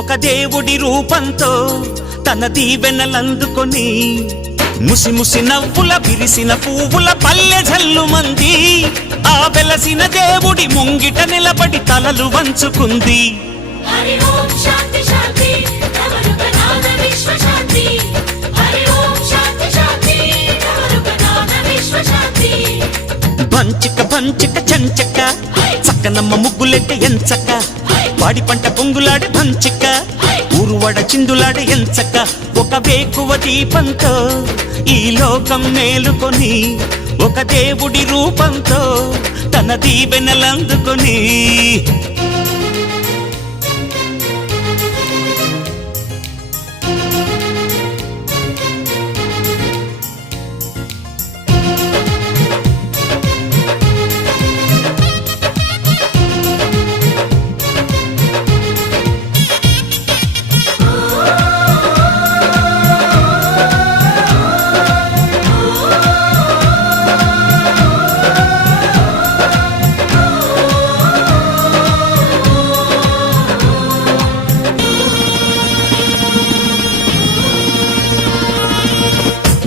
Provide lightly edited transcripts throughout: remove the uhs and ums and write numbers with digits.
ఒక దేవుడి రూపంతో తన దీవెనలందుకొని ముసి ముసి నవ్వుల విరిసిన పువ్వుల పల్లె జల్లు మంది ఆ వెలసిన దేవుడి ముంగిట నిలబడి తలలు వంచుకుంది. హరి ఓం శాంతి శాంతి నవరుగనాద విశ్వ శాంతి. హరి ఓం శాంతి శాంతి నవరుగనాద విశ్వ శాంతి. బంచిక బంచిక చంచక చక్కనమ్మ ముగ్గులెట్ట ఎంచక వాడి పంట పొంగులాడే బంచిక ఊరువడ చిందులాడే ఎంచక ఒక వేకువ దీపంతో ఈ లోకం మేలుకొని ఒక దేవుడి రూపంతో తన దీవెనలందుకొని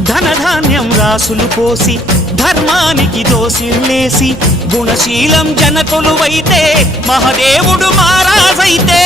ధనధాన్యం రాసులు పోసి ధర్మానికి దోసిల్లేసి గుణశీలం జనకొలువైతే మహదేవుడు మహారాజైతే.